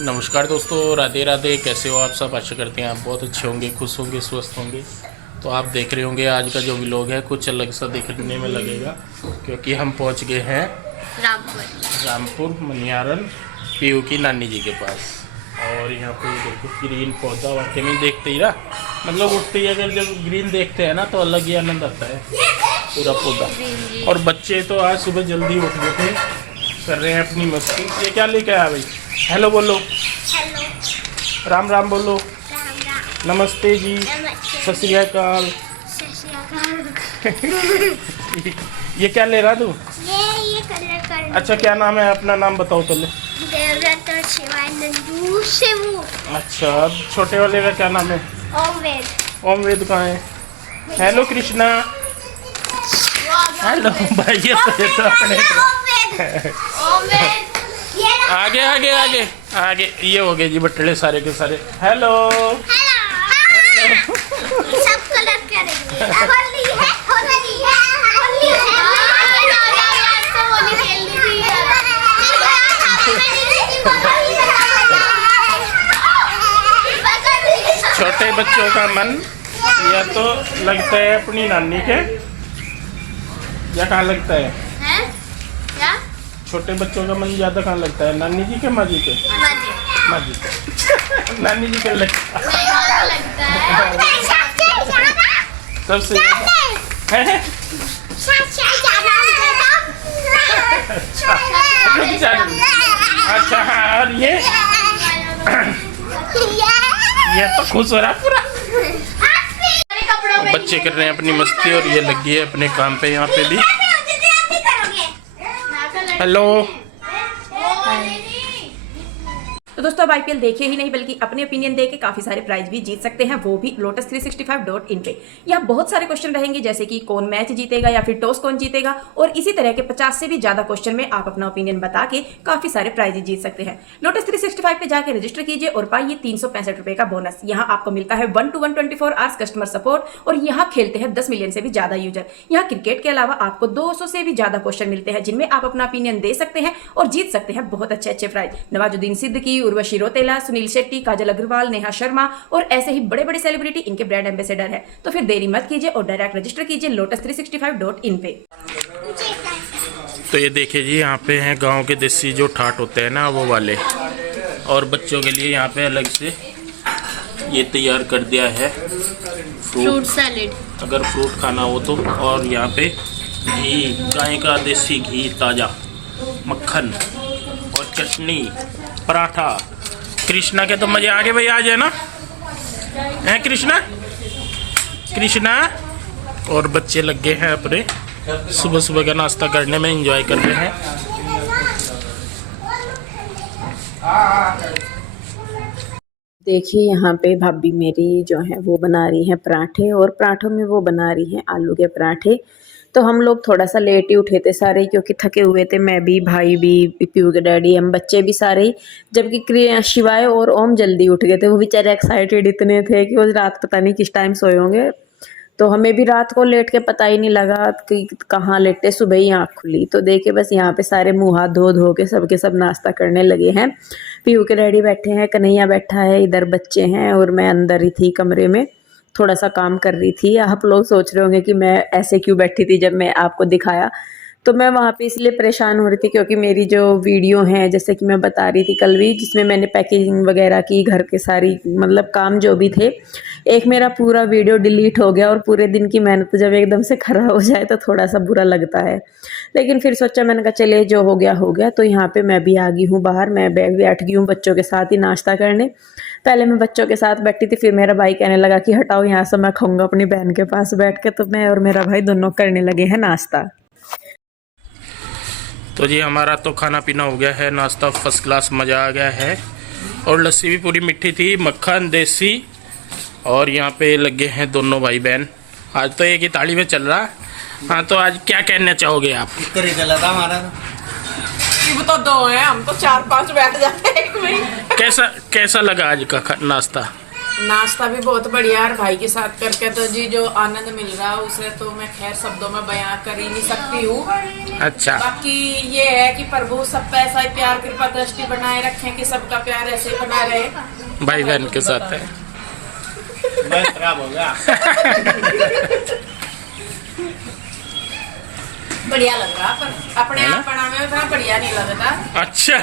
नमस्कार दोस्तों, राधे राधे। कैसे हो आप सब? आशा करते हैं आप बहुत अच्छे होंगे, खुश होंगे, स्वस्थ होंगे। तो आप देख रहे होंगे आज का जो व्लॉग है कुछ अलग सा देखने में लगेगा, क्योंकि हम पहुंच गए हैं रामपुर मनियारन पीयू की नानी जी के पास। और यहाँ पे देखो ग्रीन पौधा वाकई में देखते ही ना, मतलब उठते ही अगर जब ग्रीन देखते हैं ना तो अलग ही आनंद आता है पूरा पौधा। और बच्चे तो आज सुबह जल्दी उठ गए थे, कर रहे हैं अपनी मस्ती। ये क्या लेके आया भाई? हेलो बोलो, हेलो, राम राम बोलो, राम राम, नमस्ते जी, सत श्री अकाल। सत श्री अकाल। ये क्या ले रहा तू? ये कलर कर। अच्छा, क्या नाम है? अपना नाम बताओ पहले। देवव्रत शिवाय नंदू शिवू। अच्छा, छोटे वाले का क्या नाम है? ओमवेद। ओमवेद कहाँ है? हेलो कृष्णा। हेलो भाई, ये तो अपने ओमवेद। आगे आगे आगे आगे ये हो गए जी बटले सारे के सारे। Hello hello. सब कलर करेंगे। होली है, होली है, होली है। तो होली खेलनी थी। छोटे बच्चों का मन या तो लगता है अपनी नानी के, या कहाँ लगता है? क्या? छोटे बच्चों का मन ज्यादा कहाँ लगता है, नानी जी के माँ जी के? माँ जी के। नानी जी के लगता है सबसे ज्यादा। अच्छा हाँ, और ये तो खुश हो रहा पूरा। बच्चे कर रहे हैं अपनी मस्ती और ये लगी है अपने काम पे। यहाँ पे भी हेलो। तो दोस्तों अब आईपीएल देखे ही नहीं बल्कि अपने ओपिनियन दे के काफी सारे प्राइज भी जीत सकते हैं, वो भी lotus365.in पे। यहाँ बहुत सारे क्वेश्चन रहेंगे, जैसे कि कौन मैच जीतेगा या फिर टॉस कौन जीतेगा, और इसी तरह के 50 से भी ज्यादा क्वेश्चन में आप अपना ओपिनियन बता के काफी सारे प्राइज जीत सकते हैं। lotus365 पे जाके रजिस्टर कीजिए और पाइए 365 रुपए का बोनस। यहाँ आपको मिलता है 1 to 1 24 आवर्स कस्टमर सपोर्ट, और यहाँ खेलते हैं 10 मिलियन से भी ज्यादा यूजर। यहाँ क्रिकेट के अलावा आपको 200 से भी ज्यादा क्वेश्चन मिलते हैं, जिनमें आप अपना ओपिनियन दे सकते हैं और जीत सकते हैं बहुत अच्छे अच्छे प्राइज। नवाजुद्दीन सिद्दीकी, उर्वशी रोतेला, सुनील शेट्टी, काजल अग्रवाल, नेहा शर्मा और ऐसे ही बड़े बड़े सेलिब्रिटी इनके ब्रांड एम्बेसडर है। तो फिर देरी मत कीजिए और डायरेक्ट रजिस्टर कीजिए lotus365.in पे। तो ये देखिए जी, यहाँ पे हैं गांव के देसी जो ठाट होते हैं ना वो वाले, और बच्चों के लिए यहाँ पे अलग से ये तैयार कर दिया है फ्रूट सैलेड, अगर फ्रूट खाना हो तो। और यहाँ पे घी, गाय का देसी घी ताज़ा, मक्खन और चटनी, पराठा। कृष्णा के तो मजे आ गए भाई, आज है ना? हैं कृष्णा? कृष्णा और बच्चे लग गए हैं अपने सुबह सुबह का नाश्ता करने में, एंजॉय कर रहे हैं। देखिए यहाँ पे भाभी मेरी जो है वो बना रही है पराठे, और पराठों में वो बना रही है आलू के पराठे। तो हम लोग थोड़ा सा लेट ही उठे थे सारे, क्योंकि थके हुए थे, मैं भी, भाई भी, पीयू के डैडी, हम बच्चे भी सारे ही। जबकि शिवाय और ओम जल्दी उठ गए थे, वो बेचारे एक्साइटेड इतने थे कि वो रात पता नहीं किस टाइम सोए होंगे। तो हमें भी रात को लेट के पता ही नहीं लगा कि कहाँ लेटे, सुबह ही आँख खुली। तो देखे बस यहाँ पे सारे मुँह हाथ धो धो के सबके सब नाश्ता करने लगे हैं। पीयू के डैडी बैठे हैं, कन्हैया बैठा है, इधर बच्चे हैं, और मैं अंदर ही थी कमरे में, थोड़ा सा काम कर रही थी। आप लोग सोच रहे होंगे कि मैं ऐसे क्यों बैठी थी जब मैं आपको दिखाया। तो मैं वहाँ पे इसलिए परेशान हो रही थी क्योंकि मेरी जो वीडियो है, जैसे कि मैं बता रही थी कल भी, जिसमें मैंने पैकेजिंग वगैरह की, घर के सारी मतलब काम जो भी थे, एक मेरा पूरा वीडियो डिलीट हो गया। और पूरे दिन की मेहनत जब एकदम से खराब हो जाए तो थोड़ा सा बुरा लगता है। लेकिन फिर सोचा, मैंने कहा चले जो हो गया हो गया। तो यहाँ पे मैं भी आ गई हूँ बाहर, मैं बैठ गई हूँ बच्चों के साथ ही नाश्ता करने। पहले मैं बच्चों के साथ बैठी थी, फिर मेरा भाई कहने लगा कि हटाओ यहाँ से, मैं खाऊंगा अपनी बहन के पास बैठ के। तो मैं और मेरा भाई दोनों करने लगे हैं नाश्ता। तो जी हमारा तो खाना पीना हो गया है, नाश्ता फर्स्ट क्लास, मज़ा आ गया है। और लस्सी भी पूरी मीठी थी, मक्खन देसी। और यहाँ पे लगे हैं दोनों भाई बहन, आज तो एक ही ताली में चल रहा। हाँ, तो आज क्या कहना चाहोगे आप? चला था हमारा, तो 2 है, हम तो 4-5 बैठ जाते हैं एक में। कैसा लगा आज का नाश्ता? नाश्ता भी बहुत बढ़िया और भाई के साथ करके तो जी जो आनंद मिल रहा है उसे तो मैं खैर शब्दों में बयां कर ही नहीं सकती हूँ। अच्छा, बाकी ये है कि प्रभु सब पे ऐसा ही प्यार कृपा दृष्टि बनाए रखें कि सबका प्यार ऐसे ही बना रहे भाई बहन के साथ है। खराब होगा। बढ़िया लग रहा पर अपने आप बनाने में इतना बढ़िया नहीं लगता। अच्छा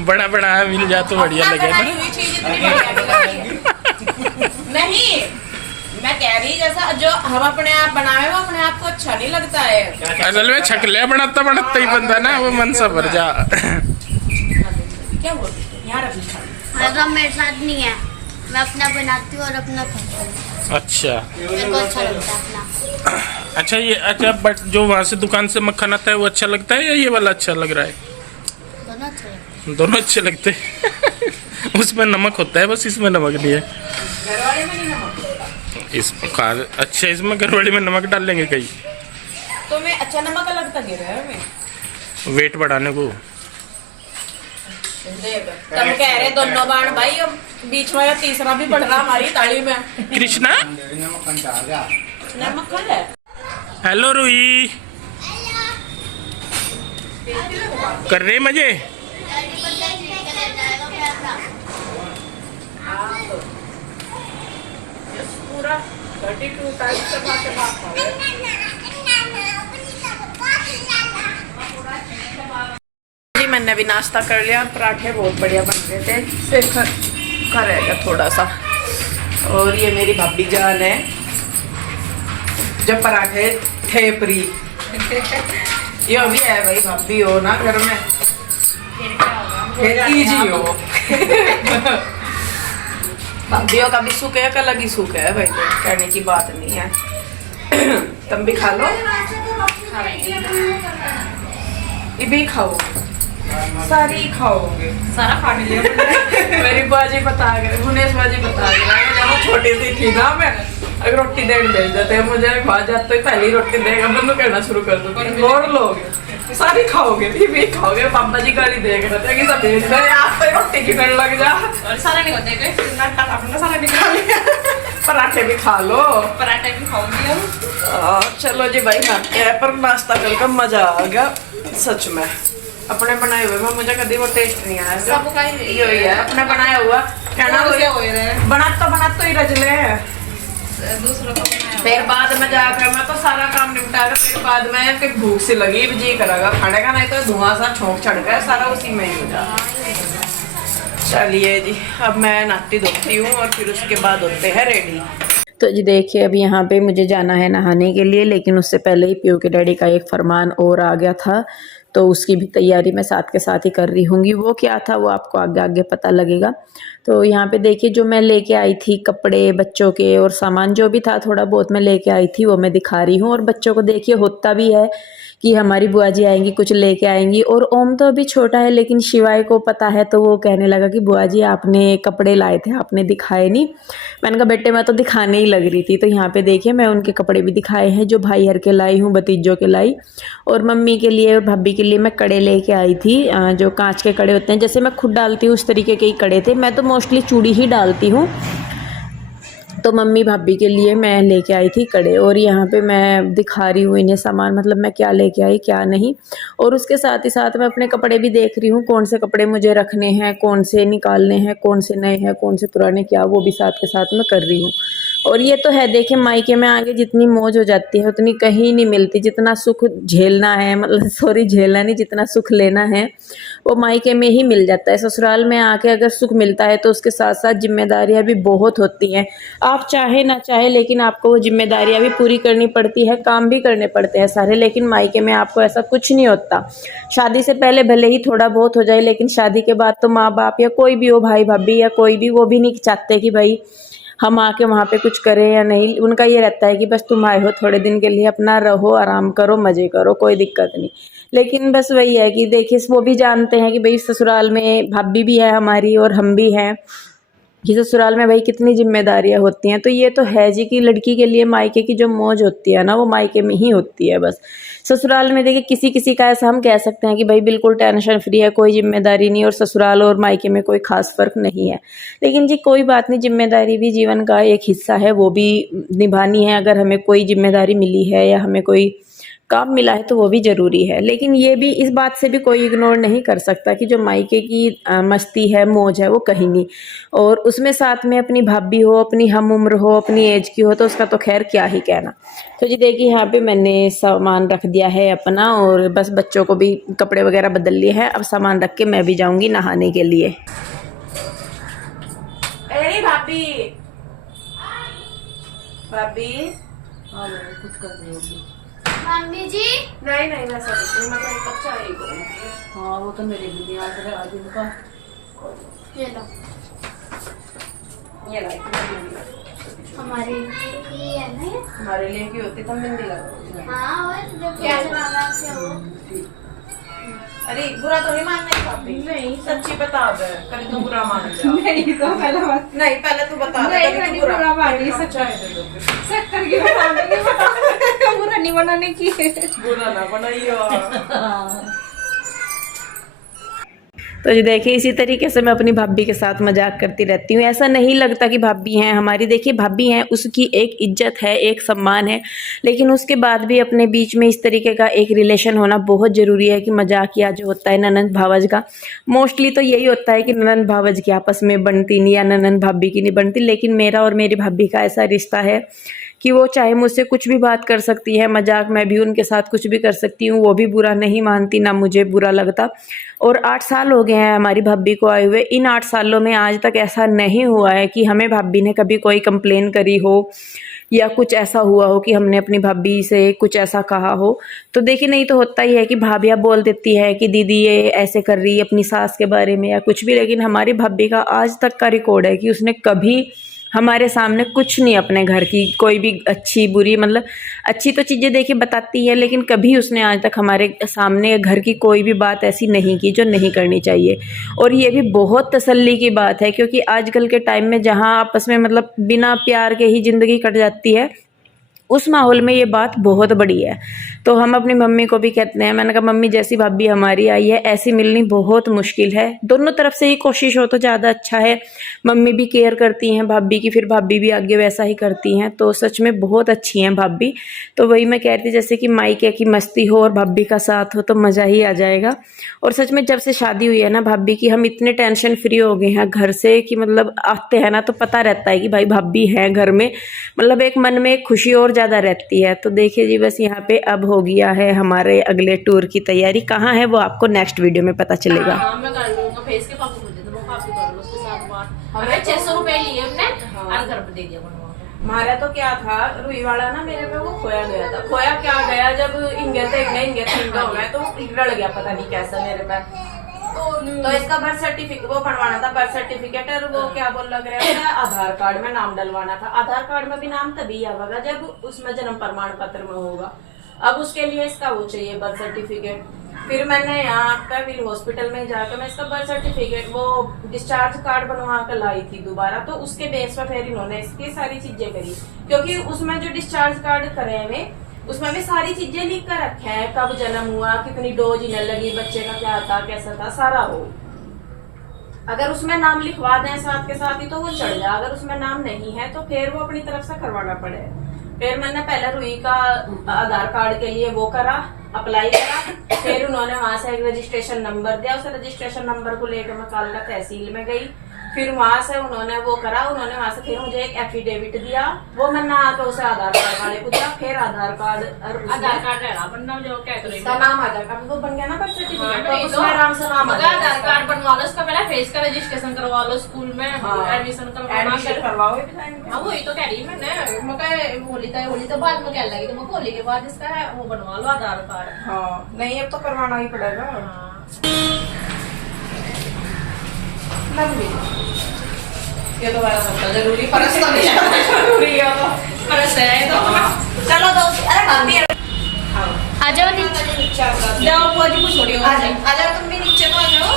बड़ा बड़ा मिल जाए तो बढ़िया अपना लगे बनाई ना। हुई चीज इतनी बढ़िया नहीं लगती। नहीं मैं कह रही जैसा जो हम अपने आप बनाए वो अपने आप को अच्छा नहीं लगता है। असल में छकलिया बनाता बनाता ही बनता ना, वो मन सा भर जा। क्या बोल यार अभी हरदम मेरे साथ नहीं है, मैं अपना बनाती हूँ और अपना खाती हूँ। अच्छा मेरे को अच्छा लगता है अपना। अच्छा, ये अच्छा बट जो वहाँ से दुकान से मक्खन आता है वो अच्छा लगता है या ये वाला अच्छा लग रहा है? दोनों अच्छे लगते हैं। दोनों अच्छे लगते हैं। उसमें नमक होता है, बस इसमें नमक नहीं है। घर वाले में नहीं नमक होता। इसमें अच्छा, इसमें घरवाली में नमक डाल लेंगे कहीं तो मैं अच्छा नमक अलग तक गिर है मैं वेट बढ़ाने को। देख तुम कह रहे दोनों बाण भाई, अब बीच में तीसरा भी बढ़ रहा हमारी ताली में। कृष्णा नमक खा ले। हेलो रूही, कर रहे मजे? पूरा 32 टाइम से जी मैंने भी नाश्ता कर लिया। पराठे बहुत बढ़िया बन गए थे, सिर्फ खा रहेगा थोड़ा सा। और ये मेरी भाभी जान है जो पराठे ठेपरी ये भी है भाई, भाभी हो ना घर में फिर इजी हो। भाभीयों का भी सुख है, एक अलग ही सुख है भाई, तो कहने की बात नहीं है। तुम भी खा लो, ये भी खाओ, सारी खाओगे, सारा खा लिया। मेरी बाजी बता गए, मुनेश बाजी बता गए जब छोटी सी थी ना, मैं अगर रोटी देने भेज देते हैं मुझे, खा जाते तो पहली रोटी देगा बंद कहना शुरू कर दो और लोग सारी खाओगे, भी खाओगे। पापा जी गाली देख रहे थे कि सफेद आप तो रोटी की करने लग जा, और सारा नहीं होते अपना सारा निकाल लिया। पराठे भी खा लो, पराठे भी खाओगी हम। चलो जी भाई नाश्ते है, पर नाश्ता करके मजा आ गया सच में। अपने बनाए हुए में मुझे कभी वो टेस्ट नहीं आया, सबका ही है अपने बनाया हुआ कहना। बना तो ही रजले दूसरों को फिर बाद में जाकर मैं तो सारा काम निपटा कर फिर बाद में फिर भूख से लगी जी करेगा खाने का, नहीं तो धुआं सा छोंक चढ़ गया सारा उसी में ही हो जाता। चलिए जी अब मैं नहाती धोती हूँ और फिर उसके बाद होते हैं रेडी। तो जी देखिए अब यहाँ पे मुझे जाना है नहाने के लिए, लेकिन उससे पहले ही पीयू के डैडी का एक फरमान और आ गया था, तो उसकी भी तैयारी मैं साथ के साथ ही कर रही होंगी। वो क्या था वो आपको आगे आगे पता लगेगा। तो यहाँ पे देखिए जो मैं लेके आई थी कपड़े बच्चों के और सामान जो भी था थोड़ा बहुत मैं लेके आई थी वो मैं दिखा रही हूँ। और बच्चों को देखिए होता भी है कि हमारी बुआ जी आएंगी कुछ लेके आएंगी, और ओम तो अभी छोटा है लेकिन शिवाय को पता है, तो वो कहने लगा कि बुआ जी आपने कपड़े लाए थे आपने दिखाए नहीं। मैंने कहा बेटे मैं तो दिखाने ही लग रही थी। तो यहाँ पे देखिए मैं उनके कपड़े भी दिखाए हैं जो भाई हर के लाई हूँ, भतीजों के लाई, और मम्मी के लिए और भाभी के लिए मैं कड़े लेके आई थी, जो कांच के कड़े होते हैं जैसे मैं खुद डालती हूँ उस तरीके के ही कड़े थे। मैं तो मोस्टली चूड़ी ही डालती हूँ, तो मम्मी भाभी के लिए मैं लेके आई थी कड़े। और यहाँ पे मैं दिखा रही हूँ इन्हें सामान, मतलब मैं क्या लेके आई क्या नहीं। और उसके साथ ही साथ मैं अपने कपड़े भी देख रही हूँ कौन से कपड़े मुझे रखने हैं, कौन से निकालने हैं, कौन से नए हैं, कौन से पुराने, क्या वो भी साथ के साथ मैं कर रही हूँ। और ये तो है देखिए मायके में आगे जितनी मौज हो जाती है उतनी कहीं नहीं मिलती। जितना सुख झेलना है, मतलब सॉरी झेलना नहीं, जितना सुख लेना है वो मायके में ही मिल जाता है। ससुराल में आके अगर सुख मिलता है तो उसके साथ साथ जिम्मेदारियां भी बहुत होती हैं। आप चाहे ना चाहे लेकिन आपको वो जिम्मेदारियां भी पूरी करनी पड़ती है, काम भी करने पड़ते हैं सारे। लेकिन मायके में आपको ऐसा कुछ नहीं होता। शादी से पहले भले ही थोड़ा बहुत हो जाए, लेकिन शादी के बाद तो माँ बाप या कोई भी हो, भाई भाभी या कोई भी, वो भी नहीं चाहते कि भाई हम आके वहाँ पे कुछ करें या नहीं। उनका ये रहता है कि बस तुम आए हो थोड़े दिन के लिए, अपना रहो, आराम करो, मज़े करो, कोई दिक्कत नहीं। लेकिन बस वही है कि देखिए वो भी जानते हैं कि भाई ससुराल में भाभी भी है हमारी और हम भी हैं, कि ससुराल में भाई कितनी जिम्मेदारियां होती हैं। तो ये तो है जी कि लड़की के लिए मायके की जो मौज होती है ना वो मायके में ही होती है बस। ससुराल में देखिए किसी किसी का ऐसा हम कह सकते हैं कि भाई बिल्कुल टेंशन फ्री है, कोई जिम्मेदारी नहीं, और ससुराल और मायके में कोई खास फर्क नहीं है। लेकिन जी कोई बात नहीं, जिम्मेदारी भी जीवन का एक हिस्सा है, वो भी निभानी है। अगर हमें कोई जिम्मेदारी मिली है या हमें कोई काम मिला है तो वो भी ज़रूरी है। लेकिन ये भी, इस बात से भी कोई इग्नोर नहीं कर सकता कि जो मायके की मस्ती है, मौज है, वो कहीं नहीं, और उसमें साथ में अपनी भाभी हो, अपनी हम उम्र हो, अपनी एज की हो, तो उसका तो खैर क्या ही कहना। तो जी देखिए यहाँ पे मैंने सामान रख दिया है अपना, और बस बच्चों को भी कपड़े वगैरह बदल लिए हैं। अब सामान रख के मैं भी जाऊँगी नहाने के लिए। अरे भाभी भाभी, हाँ कुछ कर रही होगी मम्मी जी। नहीं नहीं वैसा कुछ नहीं, मैं तो एक कप चाय ही करूँगी। हाँ वो तो मेरे भी आज है, आज उनका ये लो, ये लाई हमारे लिए है ना ये? हमारे लिए की होती तो मेहंदी लगा। हाँ, और जो कैसे आराम से हो। अरे बुरा तो नहीं मानना है भाभी, नहीं सच्ची बता दे, कभी तो बुरा मान जा। नहीं तो पहले बात नहीं, पहले तू बता दे, कभी तो बुरा मानी। सच्चा है दे दो शक्कर की बता, बुरा नहीं बनाने की, बुरा ना बनाइयो। तो जी देखिए इसी तरीके से मैं अपनी भाभी के साथ मजाक करती रहती हूँ। ऐसा नहीं लगता कि भाभी हैं हमारी, देखिए भाभी हैं, उसकी एक इज्जत है, एक सम्मान है, लेकिन उसके बाद भी अपने बीच में इस तरीके का एक रिलेशन होना बहुत ज़रूरी है कि मजाकिया जो होता है ननंद भावज का, मोस्टली तो यही होता है कि ननंद भावज की आपस में बनती नहीं या ननंद भाभी की नहीं बनती। लेकिन मेरा और मेरी भाभी का ऐसा रिश्ता है कि वो चाहे मुझसे कुछ भी बात कर सकती है, मजाक मैं भी उनके साथ कुछ भी कर सकती हूँ, वो भी बुरा नहीं मानती, ना मुझे बुरा लगता। और 8 साल हो गए हैं हमारी भाभी को आए हुए। इन 8 सालों में आज तक ऐसा नहीं हुआ है कि हमें भाभी ने कभी कोई कंप्लेन करी हो या कुछ ऐसा हुआ हो कि हमने अपनी भाभी से कुछ ऐसा कहा हो। तो देखिए नहीं तो होता ही है कि भाभियाँ बोल देती है कि दीदी ये ऐसे कर रही है अपनी सास के बारे में या कुछ भी, लेकिन हमारी भाभी का आज तक का रिकॉर्ड है कि उसने कभी हमारे सामने कुछ नहीं, अपने घर की कोई भी अच्छी बुरी, मतलब अच्छी तो चीज़ें देखिए बताती है, लेकिन कभी उसने आज तक हमारे सामने घर की कोई भी बात ऐसी नहीं की जो नहीं करनी चाहिए। और ये भी बहुत तसल्ली की बात है, क्योंकि आजकल के टाइम में जहाँ आपस में मतलब बिना प्यार के ही ज़िंदगी कट जाती है, उस माहौल में ये बात बहुत बड़ी है। तो हम अपनी मम्मी को भी कहते हैं, मैंने कहा मम्मी जैसी भाभी हमारी आई है ऐसी मिलनी बहुत मुश्किल है, दोनों तरफ से ही कोशिश हो तो ज़्यादा अच्छा है। मम्मी भी केयर करती हैं भाभी की, फिर भाभी भी आगे वैसा ही करती हैं, तो सच में बहुत अच्छी हैं भाभी। तो वही मैं कह रही थी जैसे कि मायके की मस्ती हो और भाभी का साथ हो तो मज़ा ही आ जाएगा। और सच में जब से शादी हुई है ना भाभी की, हम इतने टेंशन फ्री हो गए हैं घर से कि मतलब आते हैं ना तो पता रहता है कि भाई भाभी है घर में, मतलब एक मन में एक खुशी और ज़्यादा रहती है। तो देखिए जी बस यहाँ पे अब हो गया है हमारे अगले टूर की तैयारी, कहाँ है वो आपको नेक्स्ट वीडियो में पता चलेगा। मैं कर लूंगा फेस के पापा को दे दो, पापा कर लो उसके साथ बात। हमें 600 रुपए लिए हमने और घर पे दे दिया बनवा के। हमारा तो क्या था, रुई वाला ना मेरे में वो खोया गया था। खोया क्या गया, जब इंगे हो गया तो रड़ गया, पता नहीं कैसा मेरे पे। तो इसका बर्थ सर्टिफिकेट वो बनवाना था, बर्थ सर्टिफिकेट, और वो क्या बोल लग रहा है आधार कार्ड में नाम डलवाना था। आधार कार्ड में भी नाम तभी आएगा जब उसमें जन्म प्रमाण पत्र में होगा। अब उसके लिए इसका वो चाहिए बर्थ सर्टिफिकेट। फिर मैंने यहाँ का फिर हॉस्पिटल में जाकर मैं इसका बर्थ सर्टिफिकेट वो डिस्चार्ज कार्ड बनवा कर लाई थी दोबारा। तो उसके बेस पर फिर इन्होंने इसकी सारी चीजें करी, क्योंकि उसमें जो डिस्चार्ज कार्ड करे हैं उसमें भी सारी चीजें लिख कर रखे हैं, कब जन्म हुआ, कितनी डोज इन्हें लगी, बच्चे का क्या था, कैसा था, सारा हो। अगर उसमें नाम लिखवा दें साथ के साथ ही तो वो चल जाए, अगर उसमें नाम नहीं है तो फिर वो अपनी तरफ से करवाना पड़े। फिर मैंने पहले रुई का आधार कार्ड के लिए वो करा, अप्लाई करा। फिर उन्होंने वहां से एक रजिस्ट्रेशन नंबर दिया, उस रजिस्ट्रेशन नंबर को लेकर मैं कालका तहसील में गई। फिर वहां से उन्होंने वो करा, उन्होंने वहां से फिर मुझे एक एफिडेविट दिया, वो मैंने आकर उसे आधार कार्ड वाले को दिया। फिर आधार कार्ड बनना जो क्या नाम आधार कार्ड वो बन गया ना बर्थ सर्टिफिकेट, तो उसमें आराम से नाम आधार कार्ड बनवा लो। उसका पहले फेस का रजिस्ट्रेशन करवा लो, स्कूल में एडमिशन करवाओ। हाँ वही तो कह रही मैंने, होली तो बाद में कह लगी, तो होली के बाद इसका है वो बनवा लो आधार कार्ड। हाँ नहीं अब तो करवाना ही पड़ेगा। ये तो बड़ा सबका जरूरी, परस तो नहीं जरूरी है, तो परस है तो चलो दोस्त। अरे भाभी आ जाओ नीचे, जाओ बुआ जी को छोड़ियो, आ जाओ तुम भी नीचे को आ जाओ।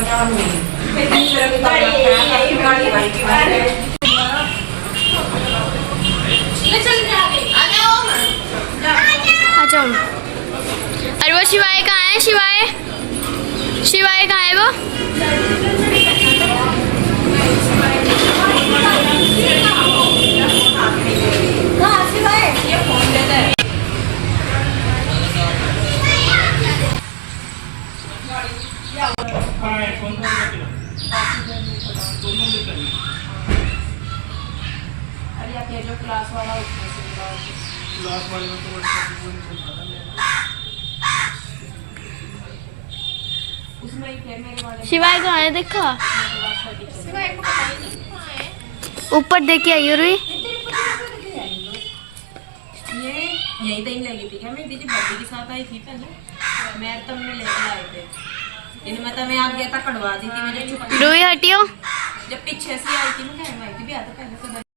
जान नहीं गाड़ी भाई की बात है। आ जाओ। अरे वो शिवाय कहाँ है? शिवाय शिवाय कहाँ है वो? जो क्लास वाला उसमें मेरे वाले शिवाय कहाँ है? देखा ऊपर देख आई और ये यही तो लगी थी क्या? मैं दीदी बब्बी के साथ आई थी पहले, मैं तब में लेकर आए थे इन मतलब मैं आ गया था कड़वा दी थी मेरे छुट्टी रूही हटियो। जब पीछे से आई थी मैं आई थी भी आता पहले से